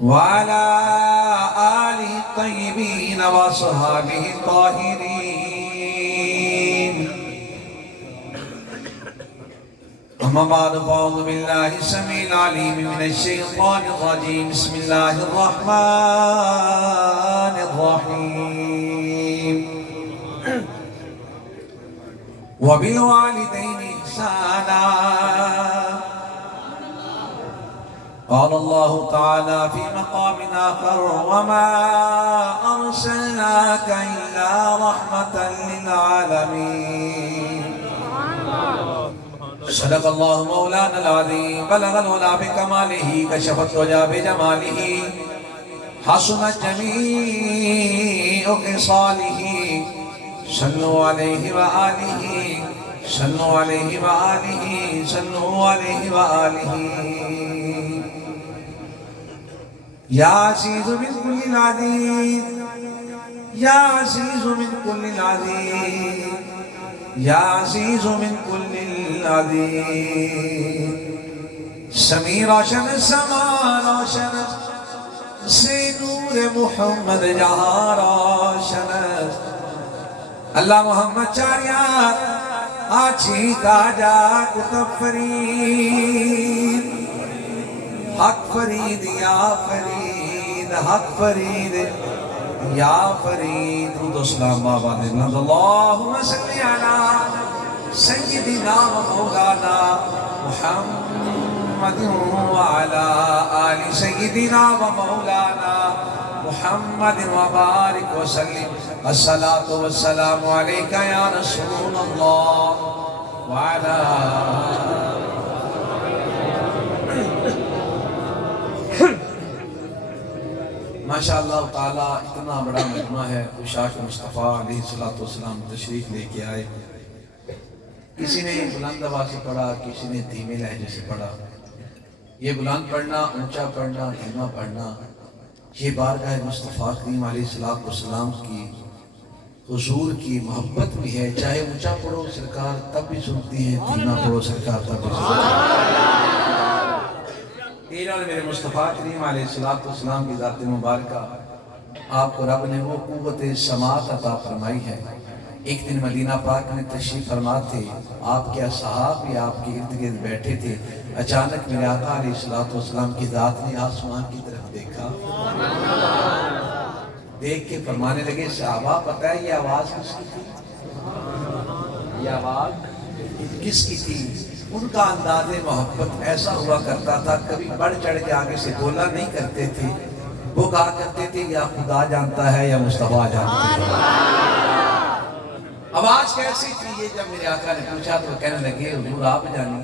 وعلى آله الطيبين وصحابه الطاهرين. أما بعد فأعوذ بالله السميع العليم من الشيطان الرجيم. بسم الله الرحمن الرحيم. وبالوالدين إحسانا. قال الله تعالى في مقام آخر وما أرسلناك إلا رحمة للعالمين. صدق الله مولانا العظيم. بلغ العلا بكماله كشف الدجى بجماله حسنت جميع خصاله. صلوا عليه وآله صلوا عليه وآله صلوا عليه وآله. یا عزیز من کل العزیز یا عزیز من کل العزیز یا عزیز من کل العزیز. سمیر روشن سما روشن سے نور محمد جہاں روشن. اللہ محمد چاریار آچھی تاجا کتب فرید. حق فرید یا فرید حق فرید یا فرید. درود و سلام بابا دینا. اللہم صلی علی سیدنا و مولانا محمد وعلا آل سیدنا و مولانا محمد وبارک وسلم. الصلاة والسلام علیکہ یا رسول اللہ وعلا. ماشاءاللہ تعالیٰ اتنا بڑا مجمع ہے. عشاق مصطفیٰ علیہ السلام تشریف لے کے آئے. کسی نے بلند آواز سے پڑھا, کسی نے دھیمے لہجے سے پڑھا. یہ بلند پڑھنا, اونچا پڑھنا, دھیما پڑھنا, یہ بارگاہ مصطفیٰ کریم علیہ السلام کی حضور کی محبت بھی ہے. چاہے اونچا پڑھو سرکار تب بھی سنتی ہیں, دھیما پڑھو سرکار تب بھی سنتی ہیں. اور میرے مصطفیٰ کریم علیہ السلام کی ذات مبارکہ آپ کو رب نے وہ قوت سماعت عطا فرمائی ہے. ایک دن مدینہ پاک میں تشریف فرما تھے, آپ کے اصحاب بھی آپ کے ارد گرد بیٹھے تھے. اچانک میرے آقا علیہ السلام کی ذات نے آسمان کی طرف دیکھا. دیکھ کے فرمانے لگے صحابہ پتہ ہے یہ آواز کس کی تھی؟ یہ آواز کس کی تھی؟ ان کا انداز محبت ایسا ہوا کرتا تھا, کبھی بڑھ چڑھ کے آگے سے بولا نہیں کرتے تھے. وہ کہا کرتے تھے یا خدا جانتا ہے یا مصطفیٰ جانتا ہے. آواز کیسی تھی یہ جب میرے آقا نے پوچھا تو کہنے لگے حضور آپ جانیں,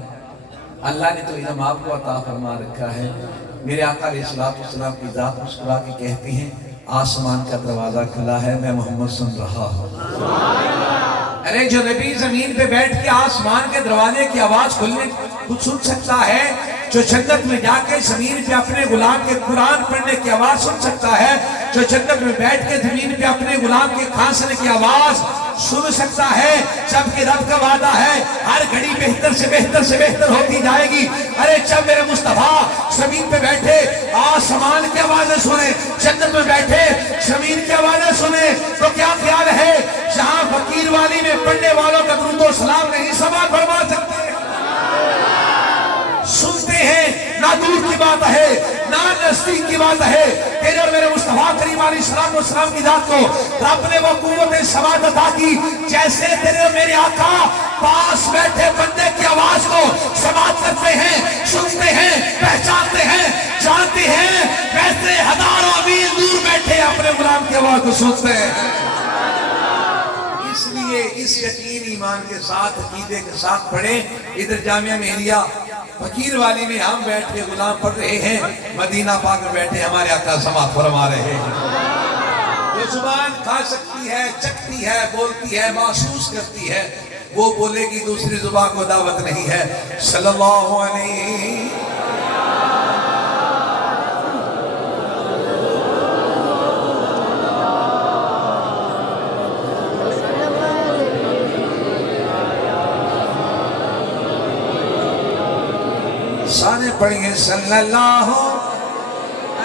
اللہ نے تو علم آپ کو عطا فرما رکھا ہے. میرے آقا علیہ السلام کی ذات مسکرا کے کہتی ہیں آسمان کا دروازہ کھلا ہے, میں محمد سن رہا ہوں. ارے جو نبی زمین پہ بیٹھ کے آسمان کے دروازے کی آواز کھلنے کچھ سن سکتا ہے, جو جنت میں جا کے زمین پہ اپنے غلام کے قرآن پڑھنے کی آواز سن سکتا ہے, جو جنت میں بیٹھ کے زمین پہ اپنے غلام کے کھانسنے کی آواز سن سکتا ہے. جب کہ رب کا وعدہ ہے ہر گھڑی بہتر سے بہتر سے بہتر ہوتی جائے گی. ارے جب میرے مصطفیٰ زمین پہ بیٹھے آسمان کی آوازیں سنیں, جنت میں بیٹھے زمین کی آوازیں سنیں, تو کیا خیال ہے جہاں فقیر والی میں پڑھنے والوں کا درود و سلام نہیں سماعت فرما سکتے, سنتے ہیں, نہ دور کی بات ہے نہ نزدیک کی بات ہے. تیرے اور میرے مصطفیٰ کریم علیہ السلام کی ذات کو رب نے وہ قوت سماعت عطا کی جیسے تیرے اور میرے آقا پاس بیٹھے بندے کی آواز کو سماعت کرتے ہیں, سنتے ہیں, پہچانتے ہیں, جانتے ہیں, ویسے ہزاروں میل دور بیٹھے اپنے غلام کی آواز کو سنتے ہیں. اس لیے اس یقین ایمان کے ساتھ عقیدے کے ساتھ پڑھیں. ادھر جامعہ مہریہ فقیر والی میں ہم بیٹھ کے غلام پڑھ رہے ہیں, مدینہ پاک میں بیٹھے ہمارے آقا سماعت فرما رہے ہیں. جو زبان کھا سکتی ہے, چکتی ہے, بولتی ہے, محسوس کرتی ہے, وہ بولے گی, دوسری زبان کو دعوت نہیں ہے. صلی اللہ علیہ سارے پڑھیں گے صلی اللہ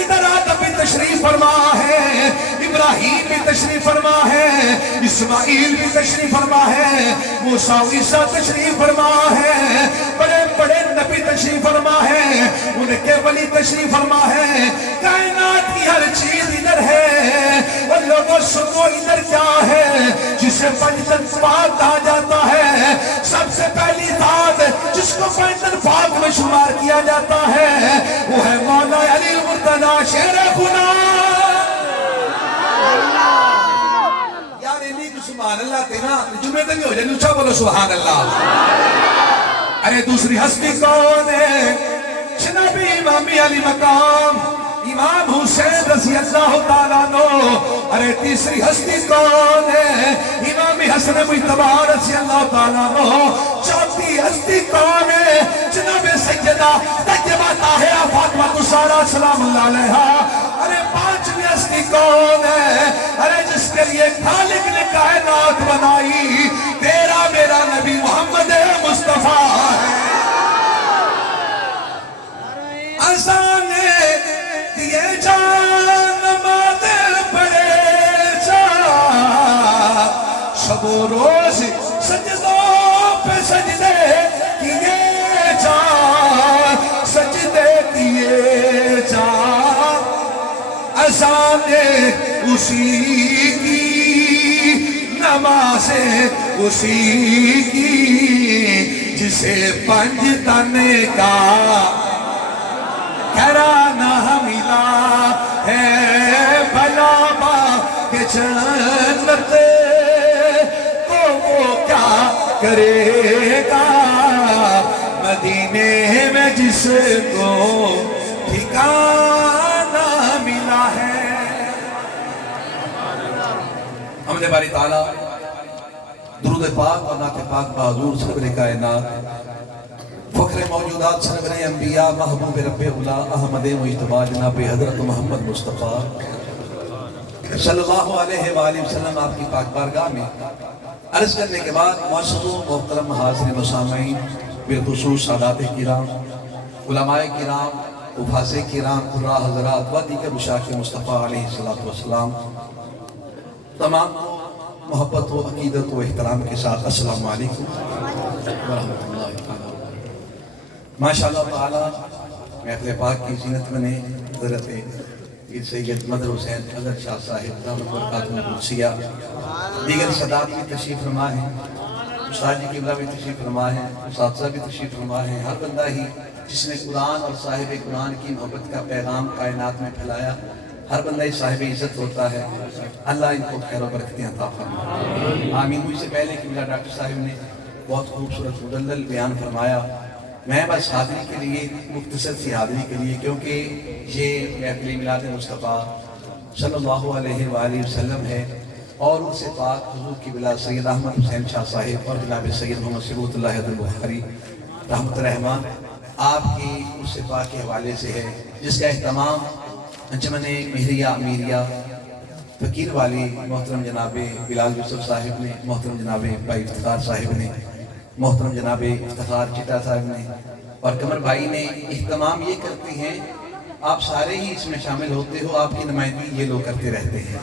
ادھر آدم بھی تشریف فرما ہے، ابراہیم بھی تشریف فرما ہے، اسماعیل بھی تشریف فرما ہے، موسیٰ و عیسیٰ تشریف فرما ہے، بڑے بڑے نبی تشریف فرما ہے، ان کے ولی تشریف فرما ہے، کائنات کی ہر چیز ادھر ہے۔ اور لوگوں سنو ادھر کیا ہے جسے پنجتن پاک کہا جاتا ہے؟ سب سے پہلی ذات جس کو پنجتن پاک میں شمار کیا جاتا ہے وہ ہے مولا علی المرتضی شیر خدا۔ یار انہی کو سبحان اللہ تینا جمعے تک ہو جائے نوچا بولو سبحان اللہ۔ ارے دوسری ہستی کون ہے؟ جناب امامی علی مقام امام حسین رضی اللہ تعالیٰ عنہ۔ ارے تیسری ہستی کون ہے؟ امام حسن مجتبی رضی اللہ تعالیٰ عنہ۔ چوتھی ہستی کون ہے؟ جناب سیدہ طیبہ طاہرہ فاطمہ الزہرا سلام اللہ علیہا۔ ارے پانچویں ہستی کون ہے؟ ارے جس کے لیے خالق نے کائنات بنائی، تیرا میرا نبی محمد مصطفیٰ ہے۔ آسان دیے جا نماز پڑھے جا، شب و روز سجدوں پہ سجدے کیے جا، سجدے کیے جا۔ اذان اسی کی، نماز اسی کی، جسے پنجتن کا گھرانہ ملا ہے، بھلا باغ جنت کو وہ کیا کرے گا، مدینے میں جس کو ٹھکانہ ملا ہے۔ حمد باری تعالیٰ، درود پاک اور نعت پاک بحضور سرور کائنات، فخر موجودات سرور انبیاء، محبوب رب اولا، احمد مجتبی جناب حضرت محمد مصطفیٰ صلی اللہ علیہ وآلہ وسلم آپ کی پاک بارگاہ میں عرض کرنے کے بعد معزز و محترم حاضرین و سامعین، بالخصوص سادات کرام، علماء کرام، حفاظ کرام، قراء حضرات و دیگر مشایخ مصطفیٰ علیہ السلام، تمام محبت و عقیدت و احترام کے ساتھ السلام علیکم ورحمۃ اللہ تعالیٰ۔ ماشاءاللہ تعالیٰ محفل پاک کی زینت بنے حضرت پیر سید مدر حسین اظہر شاہ صاحب دامت برکاتہ القدسیہ، دیگر سادات بھی تشریف فرما ہیں، استاد جی قبلہ بھی تشریف فرما ہیں، اساتذہ بھی تشریف فرما ہیں۔ ہر بندہ ہی جس نے قرآن اور صاحب قرآن کی محبت کا پیغام کائنات میں پھیلایا، ہر بندہ ہی صاحب عزت ہوتا ہے۔ اللہ ان کو خیر و برکتیں عطا فرمائے، آمین۔ مجھ سے پہلے قبلہ ڈاکٹر صاحب نے بہت خوبصورت مدلل بیان فرمایا، میں بس حاضری کے لیے، مختصر سی حاضری کے لیے، کیونکہ یہ محفل میلاد مصطفیٰ صلی اللہ علیہ وآلہ وسلم ہے، اور ان سے پاک حضور کی بلا سید احمد حسین شاہ صاحب اور جناب سید محمد ثبوت اللہ البخاری رحمت الرحمان آپ کی اس سے پاک کے حوالے سے ہے، جس کا اہتمام انجمن مہریہ امیریہ فقیر والی محترم جناب بلال یوسف صاحب نے، محترم جناب بھائی افتخار صاحب نے، محترم جناب افتخار چٹا صاحب نے اور قمر بھائی نے اہتمام یہ کرتے ہیں۔ آپ سارے ہی اس میں شامل ہوتے ہو، آپ کی نمائندگی یہ لوگ کرتے رہتے ہیں،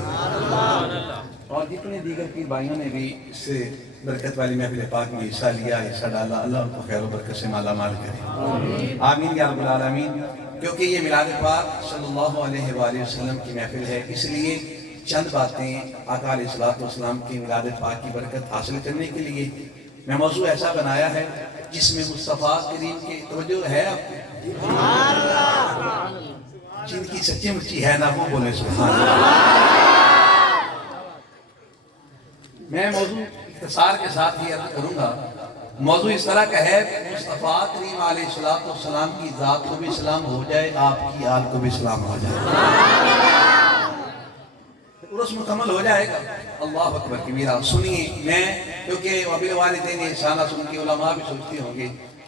اور جتنے دیگر پیر بھائیوں نے بھی اس سے برکت والی محفل پاک میں حصہ لیا، حصہ ڈالا، اللہ ان کو خیر و برکت سے مالا مال کرے، آمین یا رب العالمین۔ کیونکہ یہ میلاد پاک صلی اللہ علیہ وآلہ وسلم کی محفل ہے، اس لیے چند باتیں آقا علیہ السلام کی میلاد پاک کی برکت حاصل کرنے کے لیے میں موضوع ایسا بنایا ہے جس میں مصطفیٰ کریم کی توجہ ہے، جن کی سچی مچی ہے نا وہ بولے سبحان اللہ۔ میں موضوع اختصار کے ساتھ یہ عرض کروں گا، موضوع اس طرح کا ہے، مصطفیٰ کریم علیہ السلام کی ذات کو بھی سلام ہو جائے، آپ کی آل کو بھی سلام ہو جائے، عرس مکمل ہو جائے گا۔ اللہ اکبر کبیرہ۔ سنیے، میں کیونکہ وبالوالدین احسانہ سن کے علماء بھی سوچتے ہوں گے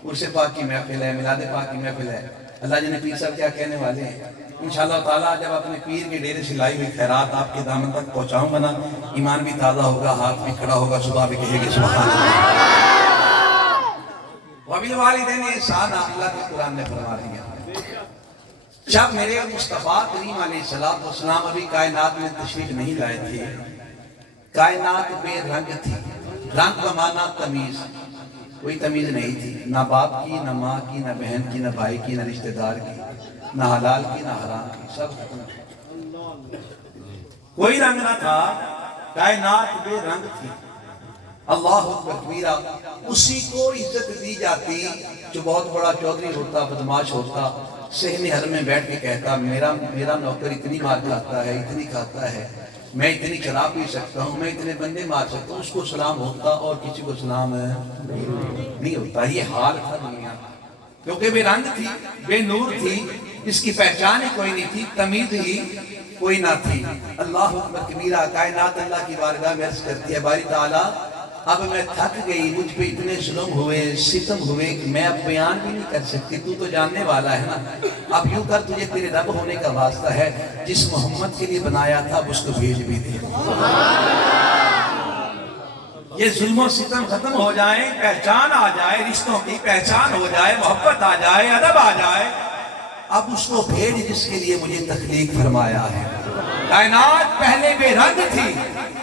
عرس پاک کی محفل ہے، میلاد پاک کی محفل ہے، اللہ جی نے پیر صاحب کیا کہنے والے ہیں۔ انشاءاللہ تعالیٰ جب اپنے پیر کے ڈیرے سے لائی ہوئی خیرات آپ کے دامن تک پہنچاؤں گا نا، ایمان بھی تازہ ہوگا، ہاتھ بھی کھڑا ہوگا، صبح بھی کہے گے سبحان اللہ۔ وبالوالدین احسانہ اللہ کے قرآن نے فرما دیا۔ جب میرے مصطفیٰ کریم علیہ السلام ابھی کائنات میں تشریف نہیں لائے تھے، کائنات بے رنگ تھی. رنگ کا معنی تمیز، کوئی تمیز نہیں تھی، نہ باپ کی، نہ ماں کی، نہ بہن کی، نہ بھائی کی، نہ رشتہ دار کی، نہ حلال کی، نہ حرام کی، سب ختم تھی. کوئی رنگ نہ تھا، کائنات بے رنگ تھی. اللہ اکبر کبیرہ. اسی کو عزت دی جاتی جو بہت بڑا چودھری ہوتا، بدماش ہوتا، صحن حرم میں بیٹھ کے کہتا میرا نوکر اتنی مار کھاتا ہے، اتنی کھاتا ہے، میں اتنی شراب پی سکتا ہوں، میں اتنے بندے مار سکتا ہوں. اس کو سلام ہوتا اور کسی کو سلام نہیں ہوتا. یہ حال تھا دنیا کا، کیونکہ بے رنگ تھی، بے نور تھی، اس کی پہچان ہی کوئی نہیں تھی، تمیز ہی کوئی نہ تھی. اللہ اکبر کبیرہ. کائنات اللہ کی بارگاہ میں عرض کرتی ہے باری تعالیٰ اب میں تھک گئی، مجھ پہ اتنے ظلم ہوئے، ستم ہوئے کہ میں اب بیان بھی نہیں کر سکتی. تو جاننے والا ہے نا. اب یوں کر، تجھے تیرے رب ہونے کا واسطہ ہے، جس محمد کے لیے بنایا تھا اب اس کو بھیج بھی دے. یہ ظلم و ستم ختم ہو جائیں، پہچان آ جائے، رشتوں کی پہچان ہو جائے، محبت آ جائے، ادب آ جائے. اب اس کو بھیج جس کے لیے مجھے تخلیق فرمایا ہے. کائنات پہلے بے رنگ تھی،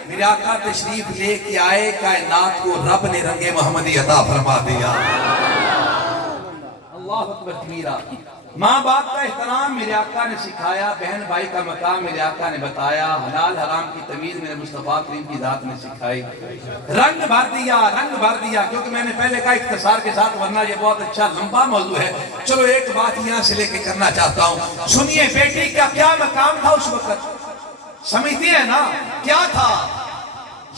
میرے آقا تشریف لے کے آئے، کائنات کو رب نے رنگ محمدی عطا فرما دیا. اللہ اکبر کبیرہ. ماں باپ کا احترام میرے آقا نے سکھایا، بہن بھائی کا مقام میرے آقا نے بتایا، حلال حرام کی تمیز میرے مصطفیٰ کریم کی ذات نے سکھائی. رنگ بھر دیا، رنگ بھر دیا. کیونکہ میں نے پہلے کہا اختصار کے ساتھ، ورنہ یہ بہت اچھا لمبا موضوع ہے. چلو ایک بات یہاں سے لے کے کرنا چاہتا ہوں. سنیے بیٹی کا کیا مقام تھا اس وقت، سمجھتے ہیں نا کیا تھا؟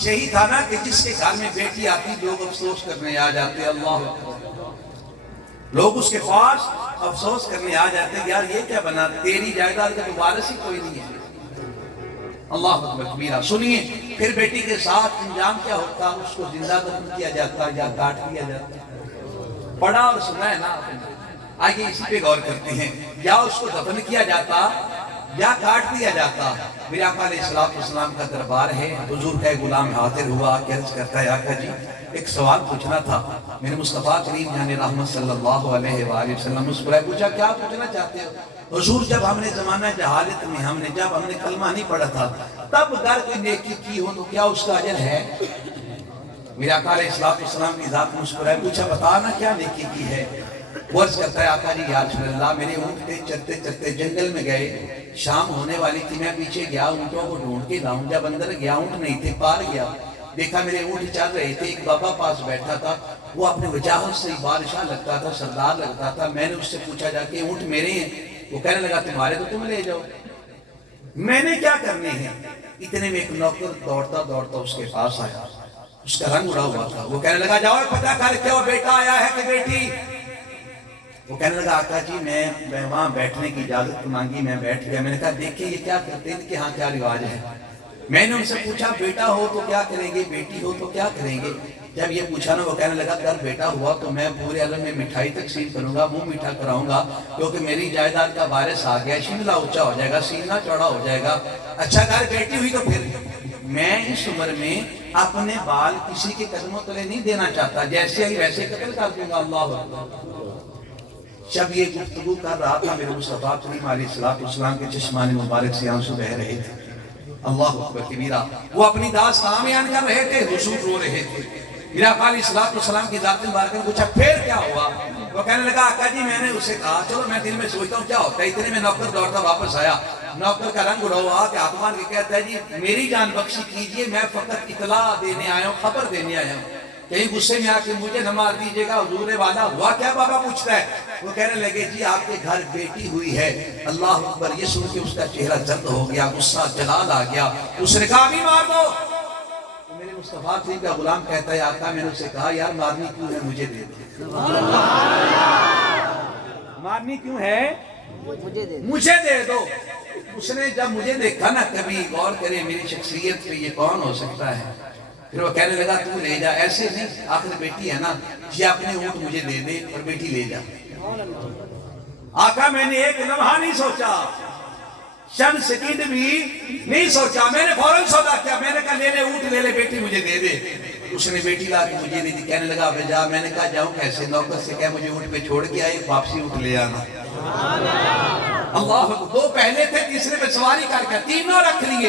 یہی تھا نا کہ جس کے گھر میں بیٹی آتی لوگ افسوس کرنے آ جاتے. اللہ لوگ اس کے پاس افسوس کرنے آ جاتے یار یہ کیا بنا، تیری جائیداد کا تو وارث ہی کوئی نہیں ہے. اللہ اکبر کبیرہ. سنیے پھر بیٹی کے ساتھ انجام کیا ہوتا، اس کو زندہ دفن کیا جاتا یا کاٹ دیا جاتا. پڑھا اور سنا ہے نا. آئیے اسی پہ غور کرتے ہیں. یا اس کو دفن کیا جاتا یا کاٹ دیا جاتا. میرے آقا علیہ السلام کا دربار ہے. حضور کا ایک غلام حاضر ہوا کہ عرض کرتا ہے آقا جی ایک سوال پوچھنا تھا. میرے مصطفیٰ کریم جان رحمت صلی اللہ علیہ وآلہ وسلم مسکرائے پوچھا کیا پوچھنا چاہتے ہو؟ حضور جب ہم نے زمانہ جہالت میں جب ہم نے کلمہ نہیں پڑھا تھا تب اگر کوئی نیکی کی ہو تو کیا اس کا اجر ہے؟ میرے آقا علیہ السلام کی ذات مسکرائے پوچھا بتانا کیا نیکی کی ہے؟ وہ عرض کرتا ہے آقا جی یا رسول اللہ میرے اونٹ چرتے چرتے جنگل میں گئے، شام ہونے والی تھی، میں پیچھے گیا اونٹوں کو ڈھونڈ کے لاؤں. جب اندر گیا اونٹ نہیں تھے، پار گیا، دیکھا میرے اونٹ چل رہے تھے. ایک بابا پاس بیٹھا تھا، وہ اپنے وجاہت سے بادشاہ لگتا تھا، سردار لگتا تھا. میں نے اس سے پوچھا جا کے اونٹ میرے ہیں؟ وہ کہنے لگا تمہارے تو تم لے جاؤ، میں نے کیا کرنے ہیں. اتنے میں ایک نوکر دوڑتا دوڑتا اس کے پاس آیا، اس کا رنگ اڑا ہوا تھا. وہ کہنے لگا جاؤ پتہ کر کے وہ بیٹا آیا ہے کہ بیٹی. وہ کہنے لگا آقا جی میں وہاں بیٹھنے کی اجازت مانگی، میں بیٹھ گیا. میں نے کہا دیکھیں یہ کیا کرتے ہیں، کہ ہاں کیا رواج ہے. میں نے ان سے پوچھا بیٹا ہو تو کیا کریں گے، بیٹی ہو تو کیا کریں گے. جب یہ پوچھا نا وہ کہنے لگا اگر بیٹا ہوا تو میں پورے عالم میں مٹھائی تقسیم کروں گا، منہ میٹھا کراؤں گا، کیونکہ میری جائیداد کا وارث آ گیا، شملہ اونچا ہو جائے گا، سینہ چوڑا ہو جائے گا. اچھا اگر بیٹی ہوئی تو پھر میں اس عمر میں اپنے بال کسی کے قدموں تلے نہیں دینا چاہتا، جیسے ہی ویسے قتل کر دوں گا. اللہ جب یہ گفتگو کر رہا تھا میرے مصطفیٰ کریم علیہ السلام کے چشمان مبارک سے آنسو بہ رہے تھے. اللہ اکبر کبیرہ. وہ اپنی داستان بیان کر رہے تھے، حضور رو رہے تھے. میرا آقا علیہ السلام کی ذات مبارک نے پوچھا پھر کیا ہوا؟ وہ کہنے لگا آقا جی میں نے اسے کہا چلو میں دل میں سوچتا ہوں کیا ہوتا ہے. اتنے میں نوکر دوڑتا واپس آیا، نوکر کا رنگ اڑا ہوا کہ ہاتھ مان کے کہتا ہے جی میری جان بخشی کیجئے، میں فقط اطلاع دینے آیا ہوں، خبر دینے آیا ہوں، کہیں غصے میں آ کے مجھے نہ مار دیجیے گا. حضور والا ہوا کیا بابا پوچھتا ہے. وہ کہنے لگے جی آپ کے گھر بیٹی ہوئی ہے. اللہ اکبر. یہ سن کے اس کا چہرہ زرد ہو گیا، غصہ جلال آ گیا. اس نے کہا ابھی مار دو. میرے مصطفیٰ کریم کا غلام کہتا ہے آقا میں نے اسے کہا یار مارنی کیوں ہے، مجھے دے دے. مارنی کیوں ہے، مجھے دے دو. اس نے جب مجھے دیکھا نا، کبھی غور کرے میری شخصیت پہ یہ کون ہو سکتا ہے. پھر وہ کہنے لگا تو لے جا. ایسے نہیں، آخر بیٹی ہے نا، یہ اپنے اونٹ مجھے دے دے اور بیٹی لے جا. آقا میں نے ایک لمحہ نہیں سوچا، چند سیکنڈ بھی نہیں سوچا، میں نے فوراً سودا کیا. میں نے کہا لے لے اونٹ لے لے، بیٹی مجھے دے دے. اس نے بیٹی لا کے مجھے دی تھی، کہنے لگا ابے جا، میں نے کہا جاؤں کیسے؟ نوکر سے کہا مجھے اونٹ پہ چھوڑ کے آئے، واپسی اونٹ لے آنا۔ اللہ، دو پہلے تھے، تیسرے پہ سواری کر کے تینوں رکھ لیے،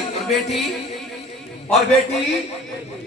اور بیٹی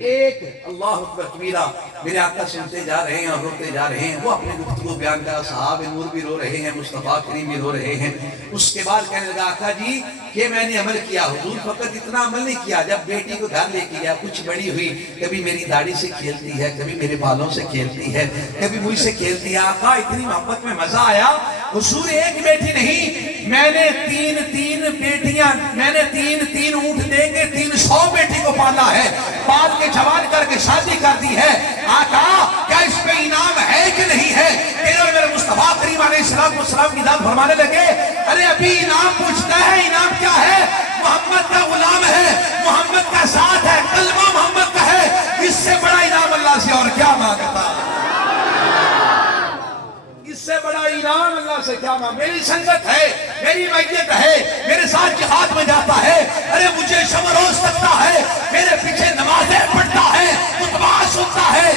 ایک۔ اللہ اکبر کبیرہ۔ میرے آقا سنتے جا رہے ہیں اور روتے جا رہے ہیں، وہ اپنے گفتگو بیان کر، صحابہ نور بھی رو رہے ہیں، مصطفیٰ کریم بھی رو رہے ہیں۔ اس کے بعد کہنے لگا آقا جی کہ میں نے عمل کیا، حضور فقط اتنا عمل نہیں کیا، جب بیٹی کو گھر لے کے گیا کچھ بڑی ہوئی، کبھی میری داڑھی سے کھیلتی ہے، کبھی میرے بالوں سے کھیلتی ہے، کبھی مجھ سے کھیلتی ہے۔ آقا اتنی محبت میں مزہ آیا، حضور ایک بیٹی نہیں، میں نے تین بیٹیاں، میں نے تین اونٹ دے کے 300 بیٹی کو پالا ہے، پال کے جوان کر کے شادی کر دی ہے۔ آقا کیا اس پہ انعام ہے کہ نہیں ہے؟ تیرے میرے مصطفیٰ کریم علیہ السلام کی ذات فرمانے لگے، ارے ابھی انعام پوچھتا ہے، انعام کیا ہے؟ محمد کا غلام ہے، محمد کا ساتھ ہے، کلمہ محمد کا ہے، اس سے بڑا انعام اللہ سے اور کیا مانگتا؟ اس سے بڑا انعام اللہ سے کیا مانگتا؟ میری سنگت ہے، میری میت ہے، میرے ساتھ جہاد میں جاتا ہے، ارے مجھے شب و روز تکتا ہے، میرے پیچھے نمازیں پڑھتا ہے، خطبہ سنتا ہے،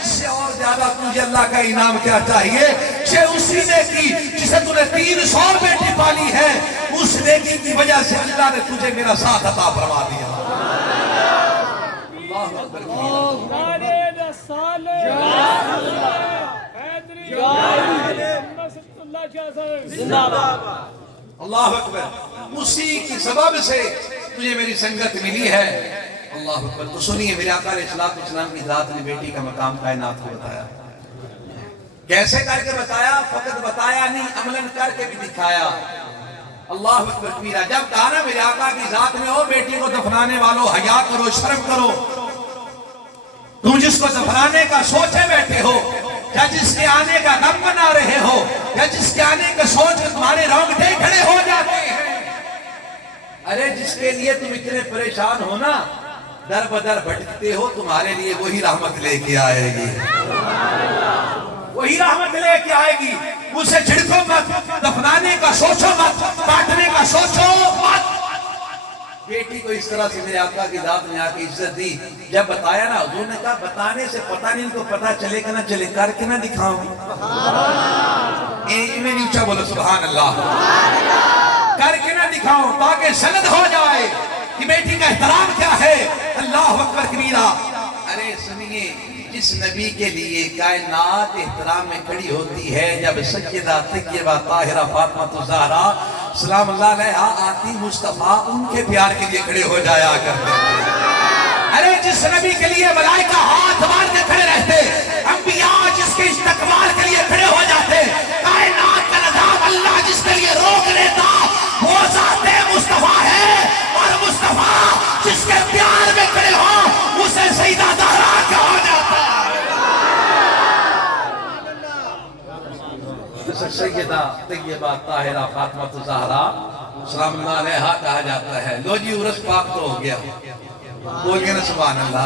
اس سے اور زیادہ تجھے اللہ کا انعام کیا چاہیے؟ کہ اسی نے کی جسے تو نے 300 بیٹی پالی ہے، اس نیکی کی وجہ سے اللہ نے تجھے میرا ساتھ عطا فرما دیا۔ اللہ اکبر اللہ اکبر، اسی کی سبب سے تجھے میری سنگت ملی ہے۔ اللہ اکبر۔ تو سنیے، میرے آقا علیہ السلام کی ذات نے بیٹی کا مقام کائنات کو بتایا، کیسے کر کے بتایا؟ فقط بتایا نہیں، عملاً کر کے بھی دکھایا۔ اللہ اکبر کبیرہ۔ جب کہا نا میرے آقا کی ذات میں، او بیٹی کو دفنانے والوں حیا کرو، شرم کرو، تم جس کو دفنانے کا سوچے بیٹھے ہو، یا جس کے آنے کا غم بنا رہے ہو، یا جس کے آنے کا سوچ کے تمہارے رونگٹے کھڑے ہو جاتے ہیں، ارے جس کے لیے تم اتنے پریشان ہو نا، در بدر بھٹکتے ہو، تمہارے لیے وہی رحمت لے کے آئے گی، وہی رحمت لے کے آئے گی۔ اسے جھڑکو مت، دفنانے کا سوچو مت، کاٹنے کا سوچو مت۔ بیٹی کو اس طرح سے میرے آقا کی ذات میں آ کے عزت دی۔ جب بتایا نا، حضور نے کہا بتانے سے پتہ نہیں ان کو پتہ چلے گا نہ چلے، کر کے نہ دکھاؤں۔ میں نہیں اچھا بولو سبحان اللہ، کر کے نہ دکھاؤں تاکہ سند ہو جائے کہ بیٹی کا احترام کیا ہے۔ اللہ اکبر کبیرہ۔ ارے سنیے، جس نبی کے لیے کائنات احترام میں کھڑی ہوتی ہے، جب سیدہ طیبہ طاہرہ فاطمہ الزہرا سلام اللہ علیہا آتی، مصطفیٰ ان کے پیار کے لیے کھڑے ہو جایا کرتے ہیں۔ ارے جس نبی کے لیے ملائکہ ہاتھ مار کے کھڑے رہتے، انبیاء جس کے استقبال کے لیے کھڑے ہو جاتے، کائنات کا نظام اللہ جس کے لیے روک لیتا، وہ ذات مصطفیٰ ہے، اور مصطفیٰ جس کے پیار میں کھڑے ہو، اسے سیدہ زہرا کہا جاتا ہے۔ سیدہ طیبہ طاہرہ فاطمہ الزہرا سلام اللہ علیہا کہا جاتا ہے۔ لو جی، عرس پاک تو ہو گیا، بولیے نا سبحان اللہ۔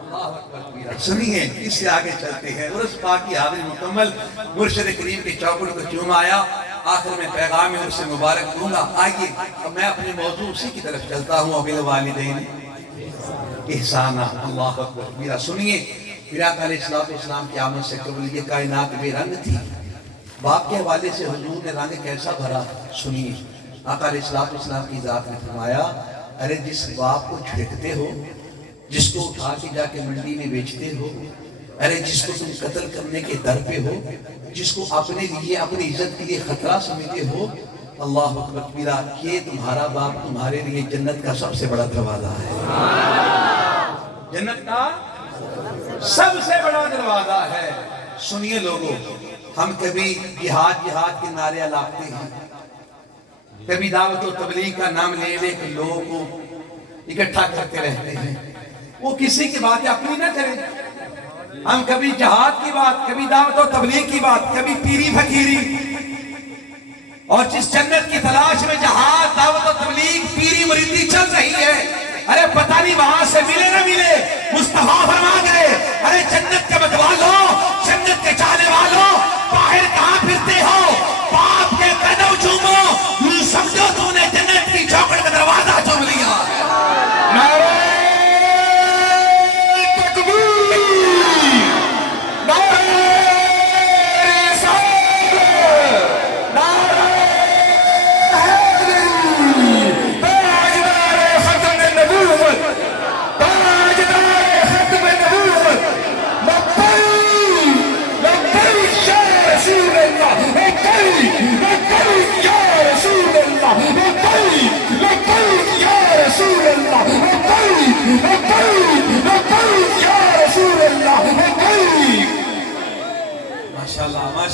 اللہ اکبر کبیرہ۔ سنیے، اس سے آگے چلتے ہیں۔ عرس پاک کی حاضری مکمل، مرشد کریم کی چوکھٹ کو چوم آیا، آخر میں پیغام عرس مبارک دوں گا۔ آئیے اب میں اپنے موضوع اسی کی طرف چلتا ہوں، وبالوالدین احسانا۔ اللہ اکبر کبیرہ۔ سنیے، میرے آقا علیہ السلام کی آمد سے قبل یہ کائنات بے رنگ تھی۔ باپ کے حوالے سے حضور نے رنگ کیسا بھرا؟ سنیے، آقا علیہ السلام کی ذات نے فرمایا، ارے جس باپ کو جھڑکتے ہو، جس کو اٹھا کے جا کے منڈی میں بیچتے ہو، ارے جس کو تم قتل کرنے کے در پہ ہو، جس کو اپنے لیے اپنی عزت کے لیے خطرہ سمجھتے ہو، اللہ اکبر کبیرہ، یہ تمہارا باپ تمہارے لیے جنت کا سب سے بڑا دروازہ ہے۔ جنت کا سب سے بڑا دروازہ ہے۔ سنیے لوگوں، ہم کبھی جہاد کے نعرے لاتے ہیں، کبھی دعوت و تبلیغ کا نام لے لے کے لوگوں کو اکٹھا کرتے رہتے ہیں۔ وہ کسی کی باتیں اپنی نہ کریں۔ ہم کبھی جہاد کی بات، کبھی دعوت و تبلیغ کی بات، کبھی پیری فقیری، اور جس جنت کی تلاش میں جہاد، دعوت و تبلیغ، پیری مریدی چل رہی ہے، ارے پتہ نہیں وہاں سے ملے نہ ملے، مصطفیٰ فرما گئے، ارے جنت کے متوالوں، جنت کے چاہنے والوں، باہر کہاں پھرتے ہو؟ باپ کے قدم چومو، یوں سمجھو تو نے جنت کی چوکھٹ کا دروازہ چوم لیا۔ نعرہ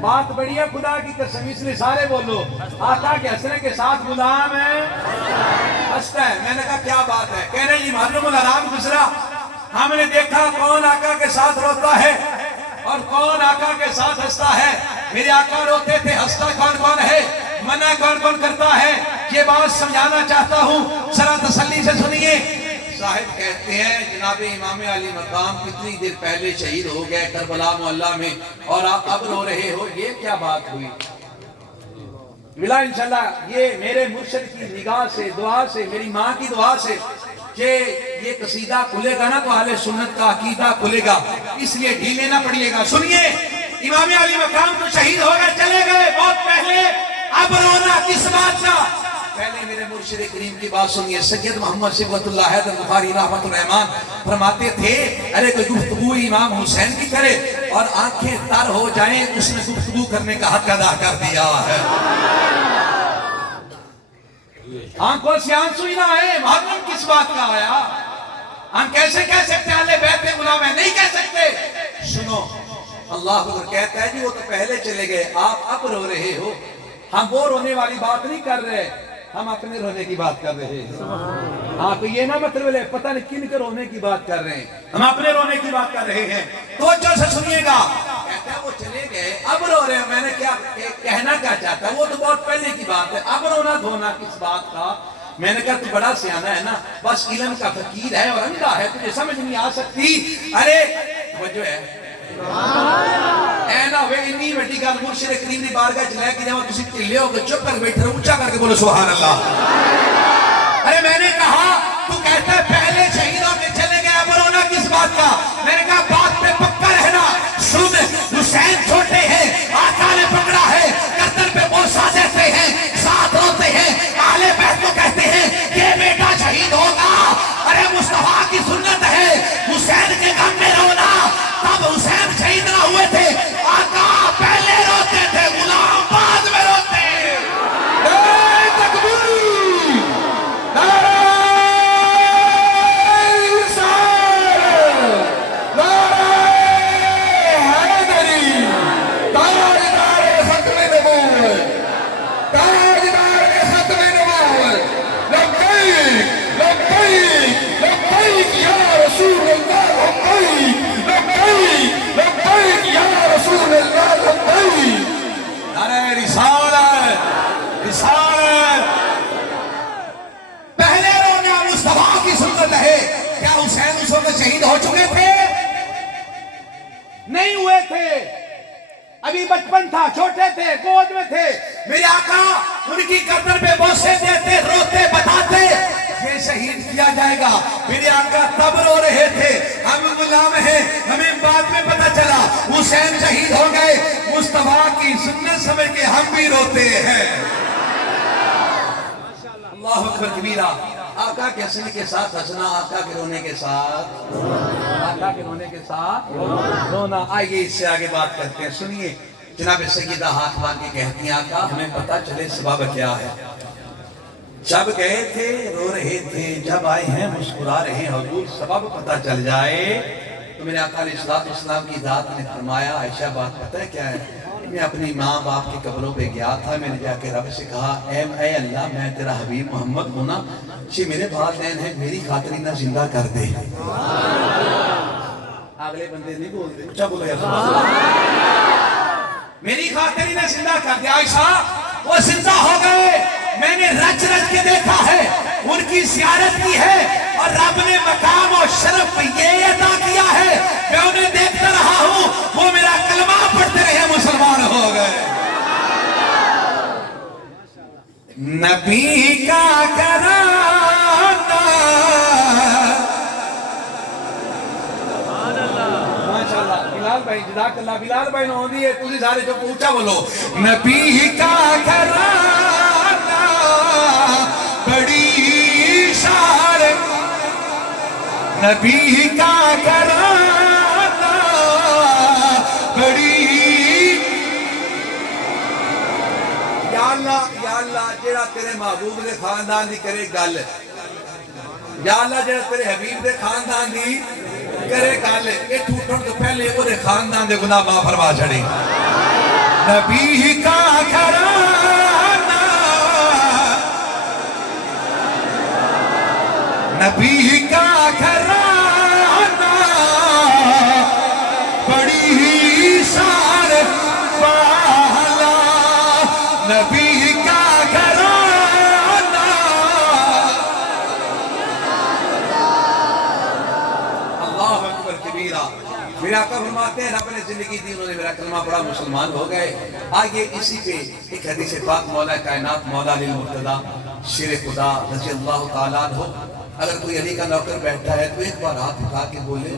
بات بڑی ہے خدا کی قسم، اس لیے سارے بولو آقا کے حسنے کے ساتھ غلام ہے، ہنستا ہے۔ میں نے کہا کیا بات ہے؟ کہہ رہے جی محرم الحرام گزرا، ہم نے دیکھا کون آقا کے ساتھ روتا ہے اور کون آقا کے ساتھ ہنستا ہے۔ میرے آقا روتے تھے، ہنستا کون کون ہے، منع کون کون کرتا ہے، یہ بات سمجھانا چاہتا ہوں، ذرا تسلی سے سنیے۔ صاحب کہتے ہیں جناب امام علی مقام کتنی دیر پہلے شہید ہو گئے کربلا معلیٰ میں، اور آپ اب رو رہے ہو، یہ کیا بات ہوئی؟ بلا انشاءاللہ یہ میرے مرشد کی نگاہ سے، دعا سے، میری ماں کی دعا سے کہ یہ قصیدہ کھلے گا نا تو اہل سنت کا عقیدہ کھلے گا، اس لیے ڈھیلے نہ پڑیے گا۔ سنیے، امام علی مقام تو شہید ہو گئے، چلے گئے بہت پہلے، اب رونا کس بات کا؟ پہلے میرے مرشد کریم کی بات سنیے۔ سید محمد صبغت اللہ حیدر بخاری رحمۃ الرحمان فرماتے تھے ارے کوئی گفتگو امام حسین کی کرے اور آنکھیں تر ہو جائیں، اس نے گفتگو کرنے کا حق ادا کر دیا ہے۔ آنکھوں سے آنسو ہی نہ آئے، محرم کس بات کا آیا؟ ہم کیسے کہہ سکتے ہیں اہل بیت غلام ہیں؟ نہیں کہہ سکتے۔ سنو، اللہ اکبر کہتا ہے جی وہ تو پہلے چلے گئے، آپ اب رو رہے ہو۔ ہم وہ رونے والی بات نہیں کر رہے، ہم اپنے رونے کی بات کر رہے ہیں۔ ہاں تو یہ نہ مطلب لے پتہ نہیں کن کے رونے کی بات کر رہے ہیں، ہم اپنے رونے کی بات کر رہے ہیں۔ توجہ سے سنیے گا، کہتا ہے وہ چلے گئے اب رو رہے ہیں۔ میں نے کیا کہنا کیا چاہتا ہے، وہ تو بہت پہلے کی بات ہے، اب رونا دھونا کس بات کا؟ میں نے کہا تو بڑا سیانہ ہے نا، بس علم کا فقیر ہے اور اندھا ہے، تجھے سمجھ نہیں آ سکتی۔ ارے توجہ ہے، اے نا وہ انی وڈی گل مرشد کریم دی بارگاہ چ لے کے جاؤ، تسی ٹھلے ہو کے چپ کر بیٹھے رہو، اونچا کر کے بولو سبحان اللہ۔ ارے میں نے کہا تو کہتا ہے پہلے شہیدوں کے چلے گئے، اب رونا کس بات کا؟ میں نے کہا بات پہ پکا رہنا، سن حسین چھوٹے ہیں، آقا نے پکڑا ہے، گردن پہ بوسہ دیتے ہیں، ساتھ روتے ہیں، اہل بیت کو کہتے ہیں یہ بیٹا شہید ہوگا۔ ارے مصطفیٰ کی سنت ہے حسین کے غم میں رونا، تب حسین شہید نہ ہوئے تھے، آقا پہلے روتے تھے، غلام بعد میں روتے۔ اے تکبیر، نعرہ رسالت، نعرہ حیدری، تاجدار ختم نبوت، تاجدار ختم نبوت، لبیک لبیک لبیک یا رسول اللہ، لبیک لبیک لبیک یا رسول اللہ، لبیک۔ نعرہ رسالت، رسالت۔ پہلے رونا مصطفیٰ کی سنت ہے۔ کیا حسین اس وقت شہید ہو چکے تھے؟ نہیں ہوئے تھے، ابھی بچپن تھا، چھوٹے تھے، گود میں تھے۔ میرے آقا ان کی گردن پہ بوسے دیتے، روتے، بتاتے یہ شہید کیا جائے گا۔ میرے آقا تب رو رہے تھے، ہم غلام ہیں، ہمیں بعد میں پتہ چلا حسین شہید ہو گئے، مصطفیٰ کی سنت سمجھ کے ہم بھی روتے ہیں۔ اللہ اکبر کبیرہ۔ آقا کے ہنسنے کے ساتھ ہنسنا، آقا کے رونے کے ساتھ، آقا کے رونے کے ساتھ رونا۔ آئیے اس سے آگے بات کرتے ہیں، سنیے۔ جناب سیدہ ہاتھ باندھ کے کہتی ہیں آقا ہمیں پتہ چلے سبب کیا ہے۔ جب گئے تھے رو رہے تھے، جب آئے ہیں مسکرا رہے ہیں، حضور سبب پتہ چل جائے۔ تو میرے آقا علیہ السلام کی ذات نے فرمایا عائشہ بات پتہ ہے کیا ہے؟ میں اپنی ماں باپ کے قبروں پہ گیا تھا، میں نے جا کے رب سے کہا اے اللہ میں تیرا حبیب محمد ہوں نا، میرے والدین ہیں، میری خاطر انہیں زندہ کر دے۔ اگلے بندے نہیں بولتے، اچھا بولو یا میری خاطر انہیں زندہ کر دے۔ عائشہ وہ زندہ ہو گئے، میں نے رچ رچ کے دیکھا ہے، ان کی زیارت کی ہے، اور رب نے مقام اور شرف یہ عطا کیا ہے، میں انہیں دیکھتا رہا ہوں، وہ میرا کلمہ پڑھتے رہے، مسلمان ہو گئے۔ نبی کا گھرانہ، ماشاءاللہ بلال بھائی جزاک اللہ، بلال بھائی نے ہوندی ہے، تُسی سارے جو پوچھا بولو۔ نبی کا گھرانہ بڑی شان، نبی کا گھرانہ بڑی۔ یا اللہ جیڑا تیرے محبوب دے خاندان دی کرے گل، یا اللہ جیڑا تیرے حبیب دے خاندان دی کرے گل، یہ ٹوٹن تو پہلے وہ دے خاندان دے گناہ معاف فرما چھڑے۔ نبی کا گھرانہ نبی کا گھرانہ بڑی ہی شان والا نبی کا گھرانہ اللہ اکبر کبیرہ میرے آقا فرماتے ہیں رب نے زندگی دی انہوں نے میرا کلمہ پڑھا مسلمان ہو گئے آگے اسی پہ ایک حدیث پاک مولا کائنات مولا علی المرتضیٰ شیر خدا رضی اللہ تعالیٰ عنہ اگر کوئی علی کا نوکر بیٹھا ہے تو ایک بار ہاتھ اٹھا کے بولے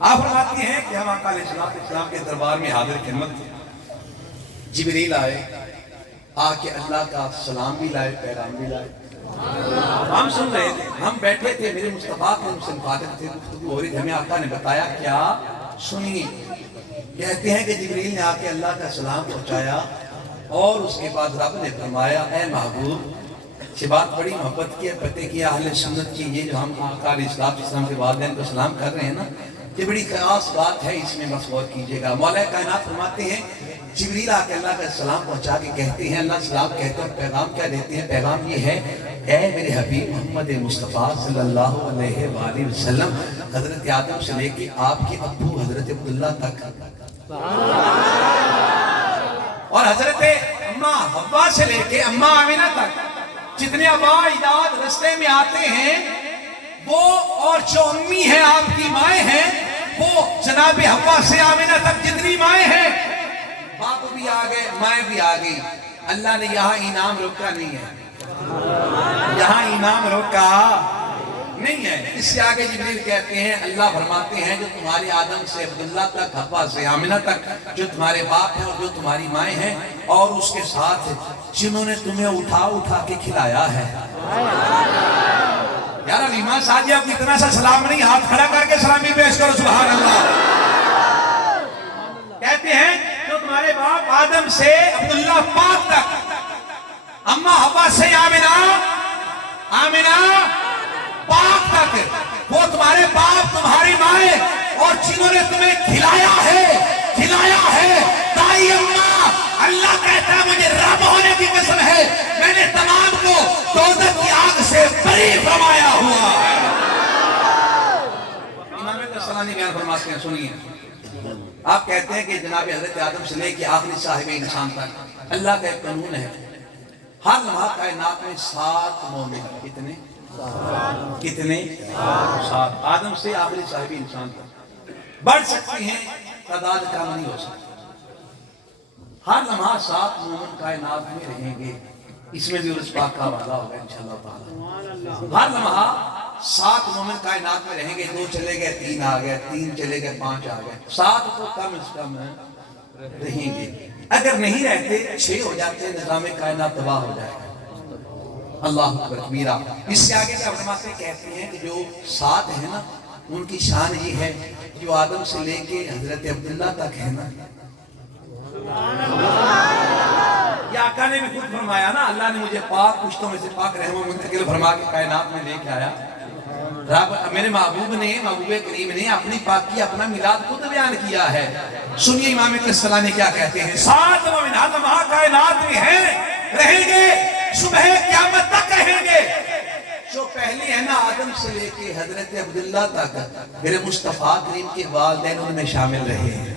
آپ فرماتی ہیں کہ ہم آقا علیہ السلام کے دربار میں حاضر خدمت جبریل آئے آ کے اللہ کا سلام بھی لائے پیغام بھی لائے ہم سن رہے تھے ہم بیٹھے تھے میرے مصطفیٰ کے ہم سے مخاطب تھے گفتگو ہو رہی تھی ہمیں آقا نے بتایا کیا سنیے کہتے ہیں کہ جبریل نے آ کے اللہ کا سلام پہنچایا اور اس کے بعد رب نے فرمایا اے محبوب یہ بات بڑی محبت کی ہے پتہ کی اہل سنت کی یہ جو ہم آقا علیہ السلام کے والدین کو سلام کر رہے ہیں نا یہ بڑی خاص بات ہے اس میں بس غور کیجئے گا مولا کائنات فرماتے ہیں جبریل آ کے اللہ کا سلام پہنچا کے کہتے ہیں اللہ سلام کہتے ہیں پیغام کیا دیتے ہیں پیغام یہ ہے اے میرے حبیب محمد مصطفیٰ صلی اللہ علیہ وآلہ وسلم حضرت آدم سے لے کے آپ کے ابو حضرت عبداللہ تک اور حضرت اماں حوا سے لے کے اماں آمینہ تک جتنے آباء اجداد رستے میں آتے ہیں وہ اور جو امی ہیں آپ کی مائیں ہیں وہ جناب حوا سے آمینہ تک جتنی مائیں ہیں باپ بھی آگئے مائیں بھی آگئی اللہ نے یہاں انعام روکا نہیں ہے یہاں انعام روکا نہیں ہے اس سے آگے جبریل کہتے ہیں اللہ فرماتے ہیں جو تمہارے آدم سے عبداللہ تک حوا سے آمنہ تک جو تمہارے باپ ہیں اور جو تمہاری مائیں ہیں اور اس کے ساتھ جنہوں نے تمہیں اٹھا اٹھا کے کھلایا ہے یار علیمہ ساجی آپ اتنا سا سلام نہیں ہاتھ کھڑا کر کے سلامی پیش کرو سبحان اللہ کہتے ہیں جو تمہارے باپ آدم سے عبداللہ پاک تک اماں حوا سے آمنہ پاک تک وہ تمہارے باپ تمہاری مائیں اور جنہوں نے تمہیں کھلایا ہے دائی اماں اللہ کہتا ہے مجھے رب ہونے کی قسم ہے میں نے تمام کو دوزخ کی آگ سے بری فرمایا ہوا ہے امام السلانی بیان فرماتے ہیں سنیے آپ کہتے ہیں کہ جناب حضرت آدم سے لے کے آخری صاحب انسان تک اللہ کا ایک قانون ہے ہر لمحہ کائنات میں 7 مومن کتنے 7 آدم سے آخری صاحب انسان تک بڑھ سکتی ہیں تعداد کم نہیں ہو سکتی ہر لمحہ 7 مومن کائنات میں رہیں گے اس میں بھی عرص پاک کا وعدہ ہوگا انشاءاللہ تعالی ہر لمحہ 7 مومن کائنات میں رہیں گے 2 چلے گئے 3 آ گئے 3 چلے گئے 5 آ گئے 7 تو کم از کم رہیں گے اگر نہیں رہتے 6 ہو جاتے نظام کائنات تباہ ہو جائے گا اللہ اکبر کبیرہ اس سے آگے کیا فرماتے کہتے ہیں کہ جو 7 ہیں نا ان کی شان یہ ہے جو آدم سے لے کے حضرت عبداللہ تک ہے نا یہ آقا نے بھی خود فرمایا نا اللہ نے مجھے پاک پشتوں میں سے پاک رحمہ منتقل فرما کے کائنات میں لے کے آیا رب میرے محبوب کریم نے اپنی پاکی اپنا میلاد خود بیان کیا ہے سنیے امام السلام نے کیا کہتے ہیں 7 مومن ہر لمحہ کائنات میں ہیں رہیں گے صبح قیامت تک رہیں گے جو پہلی ہے نا آدم سے لے کے حضرت عبداللہ تک میرے مصطفیٰ کریم کے والدین ان میں شامل رہے ہیں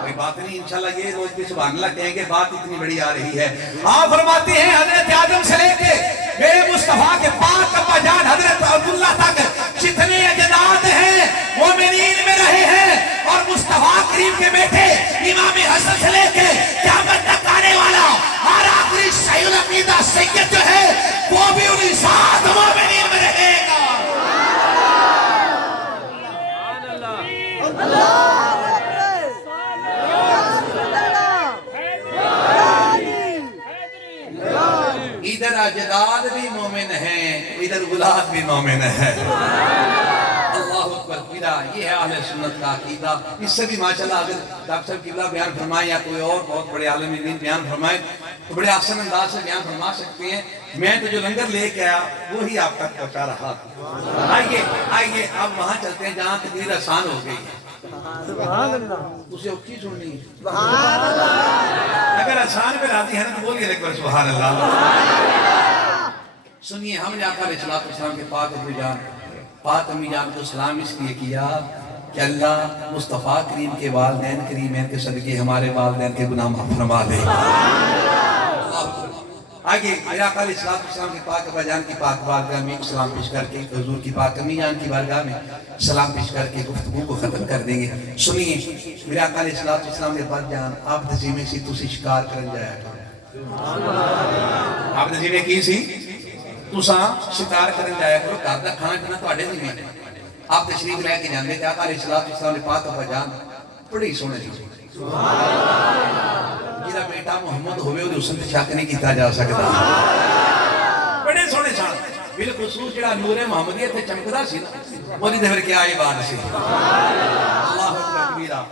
کوئی بات نہیں انشاءاللہ یہ روز بھی سبحان اللہ کہیں گے بات اتنی بڑی آ رہی ہے آپ فرماتے ہیں حضرت آدم سے لے کے میرے مصطفیٰ کے پاک ابا جان حضرت عبداللہ تک جتنے اجداد ہیں مومنین میں رہے ہیں اور مصطفیٰ کریم کے بیٹے امام حسن سے لے کے قیامت تک آنے والا ہر آخری صحیح العقیدہ سید جو ہے وہ بھی انہی 7 مومنین میں رہے گا ادھر اجداد بھی مومن ہیں ادھر اولاد بھی مومن ہے اللہ اکبر یہ ہے اہل سنت کا عقیدہ اس سے بھی ماشاءاللہ اگر ڈاکٹر صاحب قبلہ بیان فرمائے یا کوئی اور بہت بڑے عالم دین بیان فرمائے تو بڑے آسان انداز سے بیان فرما سکتے ہیں میں تو جو لنگر لے کے آیا وہی آپ تک پہنچا رہا تھا آئیے اب وہاں چلتے ہیں جہاں تقریر آسان ہو گئی ہے اسے اوکھی سننی اگر آسان پہ راضی ہے نا تو بولیے ایک بار سبحان اللہ. سنیے ہم نے آقا علیہ السلام کے پاک امی جان کو سلام اس لیے کیا کہ اللہ مصطفیٰ کریم کے والدین کریمین کے صدقے ہمارے والدین کے گناہ معاف فرما دے. آگے میرے آقا علیہ السلام کے پاک ابا جان کی پاک بارگاہ میں سلام پیش کر کے حضور کی پاک امی جان کی بارگاہ میں سلام پیش کر کے گفتگو کو ختم کر دیں گے. سنیے میرے آقا علیہ السلام کے پاک جان آپ تزیمے سی تسی شکار کرن جایا کرو. آپ تزیمے کی سی تساں شکار کرن جایا کرو. گھر دا کھانا پینا تواڈے ذمہ ہے. آپ تشریف لے کے جاندے تے آقا علیہ السلام کے پاک ابا جان بڑی سونے سی. جیڑا بیٹا محمد ہوئے وہ اس نے شک نہیں کیتا جا سکتا. بڑے سونے سان بالخصوص جڑا نور محمدیت تے چمکدا سی نا وہ دی تے پھر کیا یہ بات سی. اللہ اکبر کبیرہ.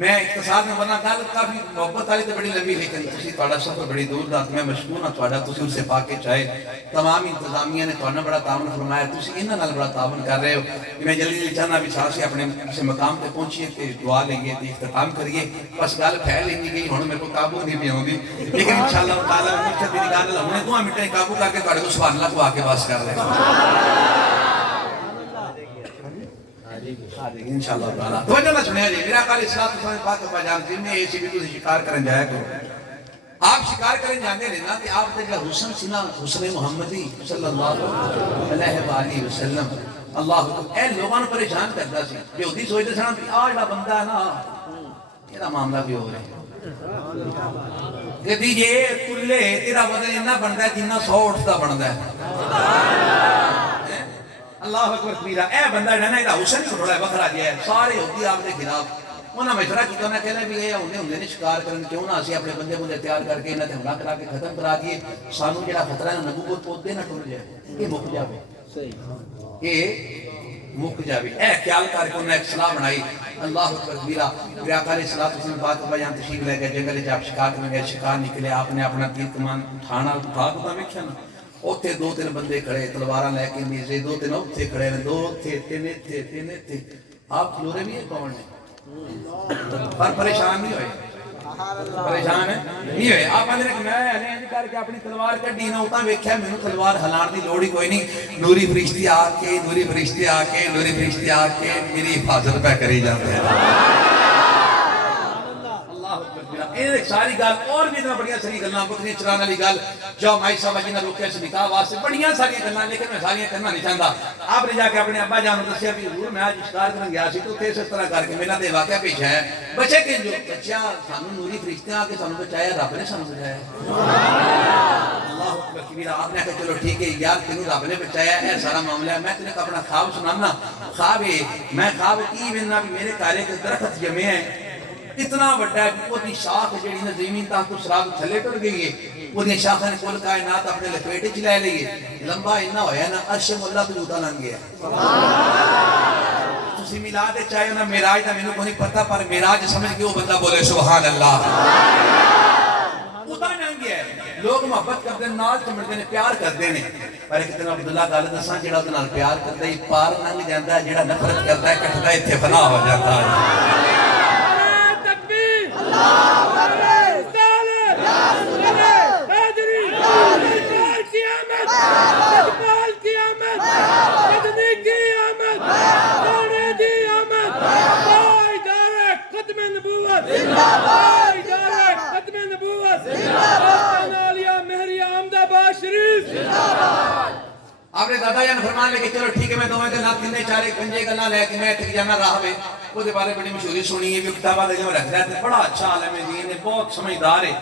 میں اختصار میں ورنہ گل کافی محبت والی تے بڑی لمبی لیکن تسی تہاڈا سفر بڑی دور دا میں مشکور ہاں تہاڈا تسی اس سے پاک کے چاہے تمام انتظامیہ نے تہاڈا بڑا تعاون فرمایا. تسی انہاں نال بڑا تعاون کر رہے ہو. میں جلدی جلدی چاہنا بھی ساتھ سے اپنے کسی مقام تے پہنچیے تے دعا لئیے تے اختتام کریے. بس گل پھیل نہیں گئی ہن میرے کو قابو نہیں پی آوندی لیکن انشاءاللہ تعالی مرشد دی نگاہ نال ہن 2 منٹاں قابو کر کے تہاڈے کو سبحان اللہ کہوا کے بس کر رہے ہیں انشاءاللہ تعالی. توجہ نہ سنیا جی میرا قال اسلام پاک ابا جان جی میں ایسی بھی تسی شکار کرن جایا کرو. آپ شکار کریں جاندے رہنا کہ آپ دیکھا حسن سنا حسن محمدی صلی اللہ علیہ وآلہ وسلم. اللہ اے لوگاں نے پریشان کرتا سی یہودی سوچتے سنا کہ آ جڑا بندہ ہے نا یہ معاملہ بھی ہو رہا ہے کہ دیجئے تلے تیرا وزن اتنا بنتا ہے جتنا 100 اٹھ کا بنتا ہے. اللہ اکبر کبیرہ. اے بندہ ہے نا یہ حسن ہی تھوڑا بکھرا گیا ہے. سارے ہوتی آپ کے خلاف انہاں مشورہ کیتا انہاں کہنا بھی یہ ہوندے نے شکار کرن کیوں نہ اسی اپنے بندے تیار کر کے انہاں تے حملہ کرا کے ختم کرا دیے. سانو جڑا خطرہ ہے نبوت پودے نہ ٹر جائے یہ مک جاوے یہ مک جاوے. اے خیال کر کے انہاں ایک صلاح بنائی. اللہ اکبر کبیرہ. میرے آقا علیہ السلام بات کو بیان تشریف لے گئے جنگل وچ آپ شکار کرنے گئے. شکار نکلے آپ نے اپنا تیر کمان اٹھانا اٹھا کے ویکھیا نا اوتھے 2-3 بندے کھڑے تلواراں لے کے نیزے 2-3 اوتھے کھڑے نے 2 تھے 3 تھے. آپ کھلورے بھی کون ہیں پر پریشان نہیں ہوئے. پریشان نہیں ہوئے. آپ آنے کہ میں انج کر کے اپنی تلوار کڈی نہ اوتاں ویکھیا مینوں تلوار ہلان دی لوڑ ہی کوئی نہیں. نوری فرشتے آ کے میری حفاظت پہ کری جاتے ہیں. ایک ساری گل اور بھی اتنا بڑیاں ساری گلاں بکریاں چرانے والی گل جو مائی صاحب جی نے روکیا سے نکاح واسطے بڑیاں ساری گلاں لیکن میں ساریاں کرنا نہیں چاہتا. آپ نے جا کے اپنے ابا جان کو دسیا بھی حضور میں آج شکار کرن گیا سی تو اس طرح کر کے میرا تے واقعہ پیش ہے. بچے کہ جو بچیاں سانو نوری فرشتے آ کے سانو بچایا رب نے سانو بچایا. اللہ اکبر کبیرہ. آپ نے کہا چلو ٹھیک ہے یار تینوں رب نے بچایا ہے سارا معاملہ ہے. میں تیرے کو اپنا خواب سنانا. خواب ہے میں خواب کی وینا بھی میرے کالے کے درخت جمے ہیں اتنا بڑا ہے کہ وہ دی شاخ جڑی نے زمین تحت سراغ تھلے ٹر گئی ہے. وہ دی شاخ نے کل کائنات اپنے لپیٹ وچ لے لئی ہے. لمبا اتنا ہویا نا عرش مولا تو جوتا لنگ گیا. تسی میلاد چاہے نا معراج دا مینوں کوئی پتہ پر معراج سمجھ کے وہ بندہ بولے سبحان اللہ. اتنا لنگ گیا ہے. لوگ محبت کرتے ہیں نال چمڑتے ہیں پیار کرتے ہیں پر ایک دن عبداللہ گل دساں جڑا اس نال پیار کرتا ہے پار لنگ جاندا ہے جڑا نفرت کرتا ہے کٹدا ایتھے فنا ہو جاتا ہے. آپ نے دادا جان فرمان لے کہ چلو ٹھیک ہے میں دوویں دے نال 3-4 5 گلاں لے کے میں اتنے جانا راہ وے وہ دے بارے بڑی مشہوری سنی ہے بھی کتاباں دے جو رکھدا ہے بڑا اچھا عالم دین ہے بہت سمجھدار ہے.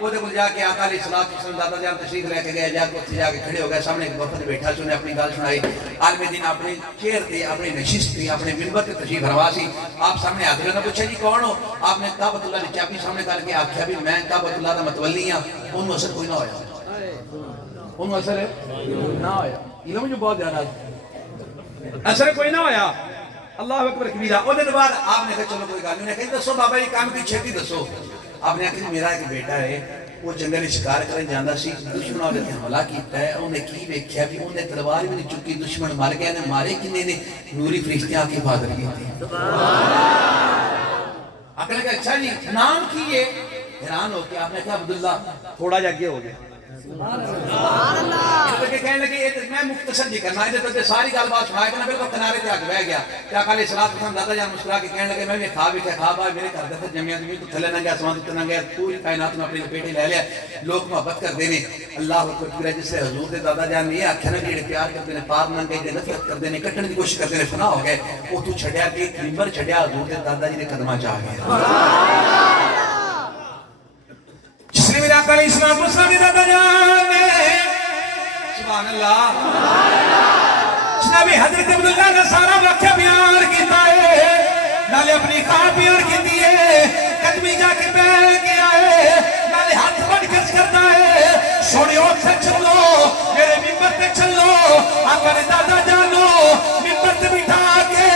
وہ دے کول جا کے آقا علیہ السلام دادا جان تشریف لے کے گئے جا کے اوتھے جا کے کھڑے ہو گئے سامنے ایک وفد بیٹھا سی انہیں اپنی گل سنائی. عالم دین اپنی چیئر تے اپنی نشست تے اپنے منبر تے تشریف فرما سی. آپ سامنے آ کے پوچھا جی کون ہو. آپ نے کعبۃ اللہ دی چابی سامنے کر کے آکھیا بھی میں کعبۃ اللہ دا متولی ہاں. اونوں اثر کوئی نہ ہویا. اونوں اثر نہ ہویا. علم جو بہت زیادہ اثر کوئی نہ ہویا. اللہ اکبر کبیرہ. او دے بعد آپ نے کہا چلو کوئی گل نہیں. کہ دسو بابا یہ کام کی چھیتی دسو. آپ نے کہا میرا ایک بیٹا ہے وہ جنگل شکار کرنے جاندا سی. دشمنوں نے حملہ کیتا ہے. انہیں کی ویکھیا بھی انہیں تلوار بھی نہیں چکی. دشمن مر گیا نے مارے کنے نے نوری فرشتے آ کے حفاظت کی تھی. آپ نے کہا اچھا جی نام کی ہے؟ حیران ہو کے آپ نے کہا عبداللہ، تھوڑا جا کے ہو گیا کہنے لگے میں مختصر نہیں کرنا ہے ساری گل بات سنا کے بالکل کنارے پہ آ کے بہ گیا کیا کال اسلام پسند دادا جان مسکرا کے کہنے لگے میں بھی کھا بیٹھا کھا با میرے گھر دے جمیا زمین تو تھلے نہ گیا آسمان تو نہ گیا پوری کائنات میں اپنے لپیٹے لے لیا لوگ محبت کرتے ہیں اللہ اکبر جس سے حضور دے دادا جان نے یہ آخیا نا جڑے پیار کرتے ہیں پار نہ گئے نفرت کرتے ہیں کٹن کی کوشش کرتے ہیں فنا ہو گئے وہ تو چھڈیا کہ منبر چھڈیا حضور دے دادا جی نے قدماں چ آ گئے جس نے میرا علیہ السلام والسلام نے دادا جان نے سبحان اللہ جناب حضرت عبداللہ نے سارا واقعہ بیان کیتا ہے نالے اپنی خواب بیان کیتی ہے قدمی جا کے بیٹھ گیا ہے نالے ہاتھ بڑھ کر کرتا ہے سوڑیوں سے چلو میرے ممبر پہ چلو آقا نے دادا جانو ممبر پہ بٹھا کے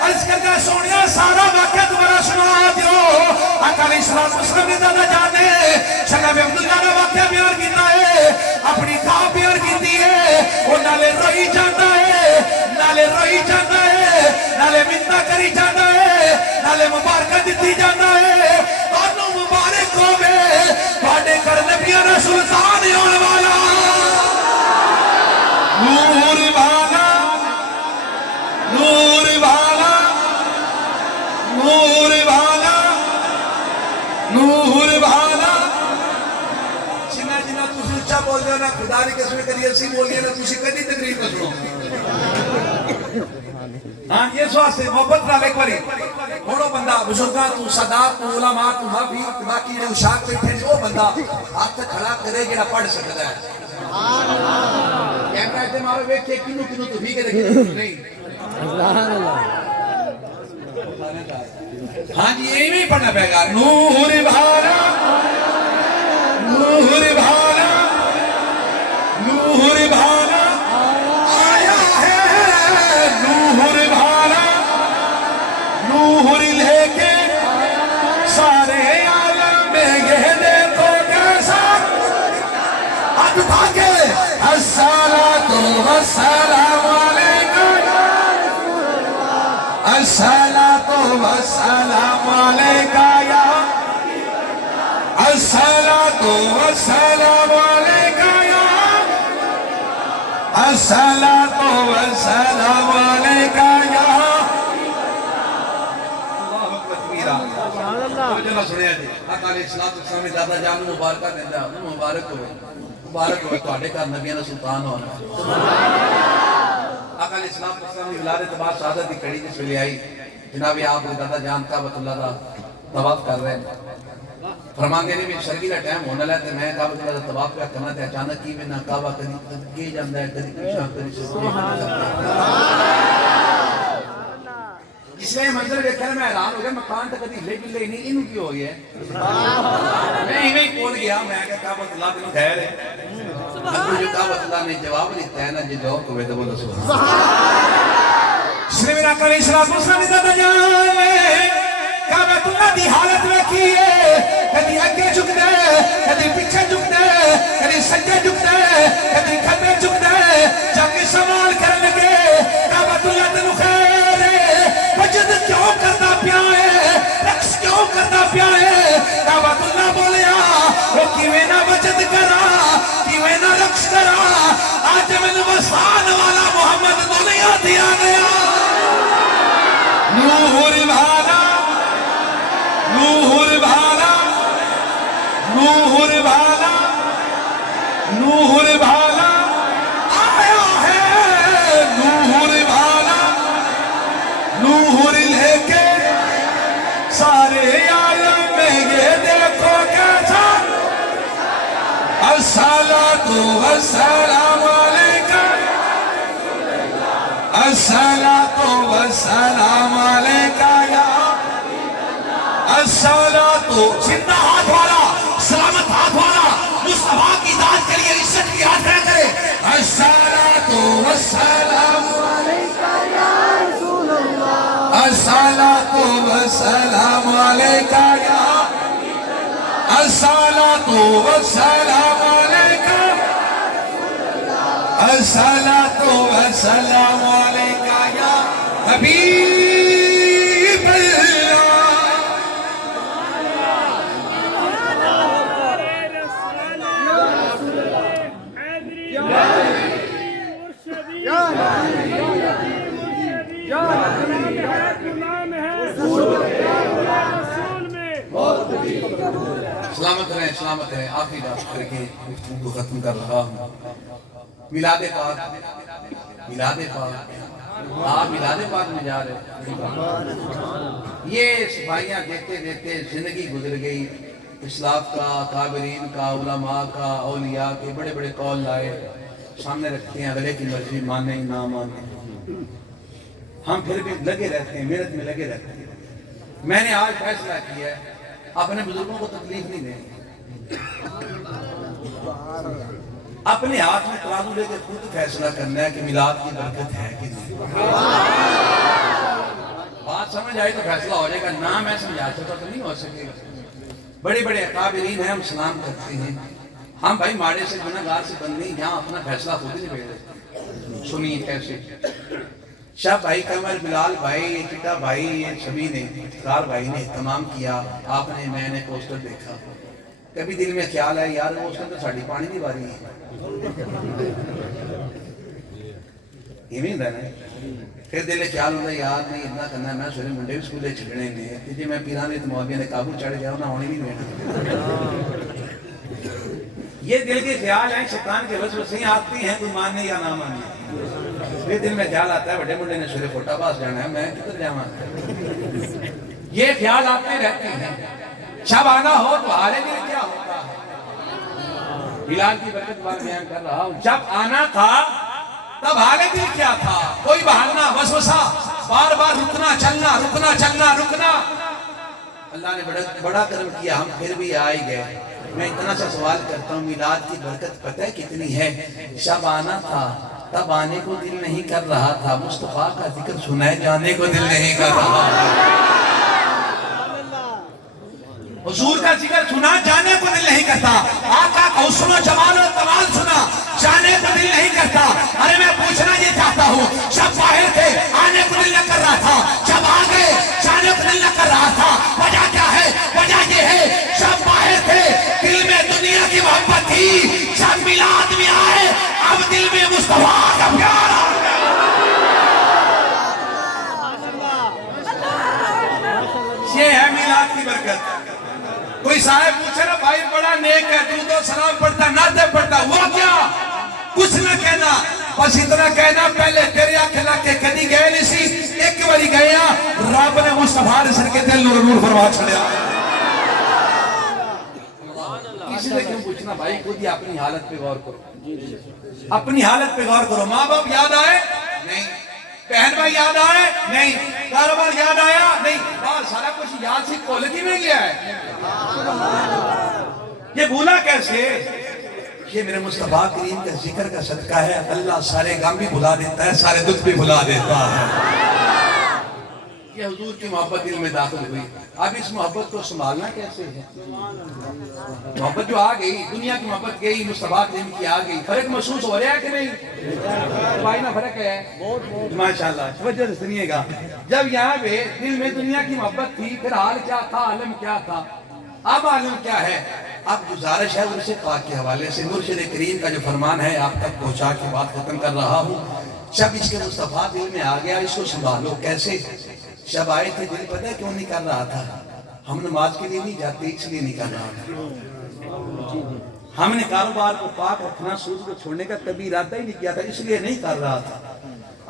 عرض کرتا سوڑیاں سارا واقعہ دوبارہ سنا دیو آقا علیہ السلام والسلام نے دادا جانے جناب عبداللہ نے واقعہ بیان کیتا ہے اپنی خواب بیان کیتی ہے وہ نالے روئی جاتا ہے نالے روئی جاتا ہے نالے منتہ کری جاتا ہے نالے مبارکہ دیتی جاتا ہے دونوں مبارک ہو میں باڑے کر نبیہ سلطان یون والا نور والا نور والا نور والا نور والا جنہ جنہ تُسی اچھا بول دیا نا خدا نے قسم کری ایسی بول دیا نا تُسی کدی تقریر نہ سنو ہاں یہ سواستے محبت نال ایک باری بڑو بندہ بزرگاں تو صداق تو علماء تو حافظ باقی جڑے اشاق بیٹھے وہ بندہ ہاتھ کھڑا کرے جڑا پڑھ سکتا ہے کیمرہ تے مارو ویکھے کینو کینو تو بھی کرے نہیں ہاں جی یہی نہیں پڑھنا پڑے گا نور بھارا نور بھارا نور بھارا آیا ہے نور بھارا نور لے کے سارے عالم میں یہ دیکھو کیسا ہاتھ اٹھا کے الصلاۃ والسلام علیکم الصلاۃ والسلام علیکہ یا الصلاۃ والسلام علیکہ یا الصلاۃ والسلام علیکہ یا اللہ اکبر کبیرہ جنہ سنیا جی آقا علیہ السلام نے دادا جان مبارکہ دیندہ مبارک ہوئے تو آڑے کا نبیہ سلطان ہونا آقا علیہ السلام نے ولادت بعد شہادت کی کڑی جس ویلے آئی جناب آپ نے دادا جان کعبۃ اللہ دا طواف کر رہے ہیں فرماندے نے میں شرگی دا ٹائم ہونا لے تے میں کعبۃ اللہ دا طواف کرنا تے اچانک کی میں نہ کعبہ کدی کی جاندا ہے کدی پیچھے کدی جس میں منظر دیکھا میں حیران ہو گیا مکان تے کدی ہلے جلے نہیں اینو کی ہو گیا میں ایویں ہی کول گیا میں کہ کعبۃ اللہ تے خیر ہے جو کعبۃ اللہ نے جواب دیتا ہے نا جی جواب کو دے بولو سبحان اللہ جس نے میرا علیہ السلام والسلام نے دادا جان کعبۃ اللہ دی حالت ویکھی ہے کدی اگے جھکدا ہے کدی پیچھے جھکدا ہے کدی سجدے جھکدا ہے کدی کھبے جھکدا ہے جا کے سوال کرن لگے کعبۃ اللہ تینوں خیر ہے سجد کیوں کردا پیا ہے رقص کیوں کردا پیا ہے کعبۃ اللہ بولیا وہ کیویں نہ وجد کرا کیویں نہ رقص کرا آج میں وسان والا محمد دنیا دیا گیا نور بھالا نور بھالا نور بھالا نور بھالا آیا ہے نور بھالا نور لے کے سارے عالم میں یہ دیکھو کیسا الصلاۃ والسلام علیکہ الصلاۃ والسلام علیکہ یا الصلاۃ زندہ ہاتھ والا سلامت ہاتھ والا مصطفیٰ کی ذات کے لیے عزت کی ہاتھ کھڑا کرے الصلاۃ والسلام علیکہ یا رسول اللہ الصلاۃ والسلام علیکہ یا الصلاۃ والسلام علیکہ الصلاۃ والسلام علیکہ یا حبیب اللہ سلامت ہے، آخری بات کر کے گفتگو ختم کر رہا ہوں۔ میلاد پاک، میلاد پاک، آپ میلاد پاک میں جا رہے ہیں۔ یہ صفائیاں دیکھتے دیکھتے زندگی گزر گئی، اسلاف کا، کابرین کا، علماء کا، اولیاء کے بڑے بڑے قول لائے، سامنے رکھتے ہیں، اگلے کی مرضی مانے نہ مانے، ہم پھر بھی لگے رہتے ہیں، محنت میں لگے رہتے ہیں۔ میں نے آج فیصلہ کیا ہے اپنے بزرگوں کو تکلیف نہیں دینی، اپنے ہاتھ میں ترازو لے کے خود فیصلہ کرنا ہے کہ میلاد کی برکت ہے کہ نہیں۔ بات سمجھ آئی تو فیصلہ ہو جائے گا، نہ میں سمجھا سکتا تو نہیں ہو سکے گا۔ بڑے بڑے اکابرین ہیں، ہم سلام کرتے ہیں، ہم بھائی ماڑے سے گناہگار سے بند نہیں، جہاں اپنا فیصلہ خود نہیں بیٹھ دیتے۔ سنیے کیسے شاہ بھائی قمر بلال بھائی، یہ چٹا بھائی، یہ سبھی نے، افتخار بھائی نے اہتمام کیا، آپ نے، میں نے پوسٹر دیکھا، کبھی دل میں خیال ہے یار وہ اس تو ساڑھی پانی نہیں باری ہے، یہ نہیں ہوتا نا۔ پھر دل میں خیال ہوتا ہے یار نہیں اتنا کرنا، میں سوچے منڈے بھی سکولے چھڑنے نے، جی میں پیران نے مولویوں نے قابو چڑھ گیا نہ ہونے نہیں دینا۔ یہ دل کے خیال ہیں، شیطان کے وسوسے آتی ہیں، کوئی ماننے یا نہ ماننے۔ پھر دل میں خیال آتا ہے بڑے منڈے نے سورے فوٹا پاس جانا ہے، میں کدھر جاواں؟ یہ خیال آتے رہتے ہیں۔ شب آنا ہو تو حالے دل کیا ہوتا ہے؟ بلال کی برکت بار بیان کر رہا ہوں، جب آنا تھا تب حالے دل کیا تھا؟ کوئی بہانہ، وسوسہ، بار بار رکنا چلنا، رکنا چلنا، رکنا۔ اللہ نے بڑا کرم کیا، ہم پھر بھی آئے گئے۔ میں اتنا سا سوال کرتا ہوں، میلاد کی برکت پتہ ہے کتنی ہے؟ شب آنا تھا تب آنے کو دل نہیں کر رہا تھا، مصطفیٰ کا ذکر سنائے جانے کو دل نہیں کر رہا تھا، حضور کا ذکر سنا جانے کو دل نہیں کرتا، آقا کا حسن و جمال و کمال سنا جانے کو دل نہیں کرتا۔ ارے میں پوچھنا یہ چاہتا ہوں، شب باہر تھے آنے کو دل نہ کر رہا تھا، جب آ گئے جانے کو دل نہ کر رہا تھا، وجہ کیا ہے؟ وجہ یہ ہے شب باہر تھے، دل میں دنیا کی محبت تھی، جب میلاد میں آئے اب دل میں مصطفیٰ کا پیار آ گیا۔ یہ ہے میلاد کی برکت۔ کوئی صاحب پوچھے نا بھائی بڑا نیک ہے، درود و سلام پڑھتا، نعتیں پڑھتا، ہوا کیا؟ کچھ نہ کہنا، بس اتنا کہنا پہلے تیرے آنکھ لگ کے کدی گئے نہیں سی، ایک باری گیا رب نے مصطفیٰ نے سر کے دل نور نور فرما چھڑیا۔ کسی نے کیوں پوچھنا بھائی، خود ہی اپنی حالت پہ غور کرو، اپنی حالت پہ غور کرو۔ ماں باپ یاد آئے؟ نہیں۔ بہن بھائی یاد آئے؟ نہیں۔ کاروبار یاد آیا؟ نہیں۔ سارا کچھ یاد سے کوالٹی میں گیا ہے، یہ بھولا کیسے؟ یہ میرے مصطفیٰ کریم کا ذکر کا صدقہ ہے، اللہ سارے غم بھی بھلا دیتا ہے، سارے دکھ بھی بھلا دیتا ہے۔ یہ حضور کی محبت دل میں داخل ہوئی، اب اس محبت کو سنبھالنا کیسے ہے؟ محبت جو آ گئی، دنیا کی محبت گئی، مصطفیٰ کریم کی آ گئی، فرق محسوس ہو رہا ہے کہ نہیں؟ بھائی نا فرق ہے، ماشاءاللہ۔ توجہ سے سنیے گا، جب یہاں پہ دل میں دنیا کی محبت تھی، پھر حال کیا تھا، عالم کیا تھا، اب عالم کیا ہے؟ اب گزارش ہے مرشد پاک کے حوالے سے، مرشد کریم کا جو فرمان ہے آپ تک پہنچا کے بات ختم کر رہا ہوں۔ جب اس کے مصطفیٰ دل میں آ گیا، اس کو سنبھالو کیسے؟ جب آئے تھے دل پتہ کیوں نہیں کر رہا تھا؟ ہم نماز کے لیے نہیں جاتے، اس لیے نہیں کر رہا تھا۔ ہم نے کاروبار کو پاک رکھنا، سود کو چھوڑنے کا کبھی ارادہ ہی نہیں کیا تھا، اس لیے نہیں کر رہا تھا۔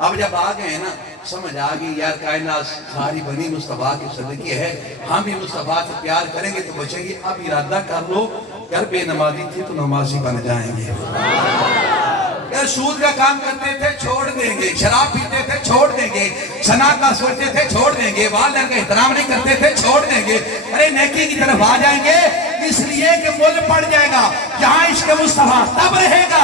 اب جب آ گئے نا، سمجھ آ گئی یار کائنات ساری بنی مصطفیٰ کے صدقے ہے، ہم بھی مصطفیٰ سے پیار کریں گے تو بچیں گے۔ اب ارادہ کر لو، اگر بے نمازی تھی تو نمازی بن جائیں گے، اگر سود کا کام کرتے تھے چھوڑ دیں گے، شراب پیتے تھے چھوڑ دیں گے، سنا کا سوچتے تھے چھوڑ دیں گے، والدین کا احترام نہیں کرتے تھے چھوڑ دیں گے، ارے نیکی کی طرف آ جائیں گے، اس لیے کہ مول پڑ جائے گا، یہاں عشق مصطفیٰ تب رہے گا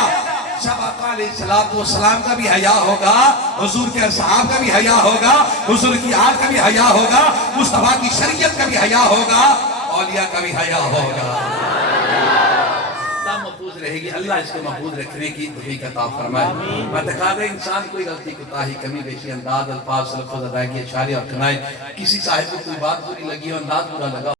جب آقا علیہ السلام کا بھی حیا ہوگا، حضور کے اصحاب کا بھی حیا ہوگا، حضور کی آل کا بھی حیا ہوگا، مصطفیٰ کی شریعت کا بھی حیا ہوگا، اولیاء کا بھی حیا ہوگا، تب محفوظ رہے گی۔ اللہ اس کو محفوظ رکھنے کی توفیق عطا فرمائے۔ میں تقاضا انسان کوئی غلطی کوتاہی کمی بیشی انداز الفاظ تلفظ ادائیگی اشارے اور کنائے، کسی صاحب کو کوئی بات بری لگی اور انداز برا لگا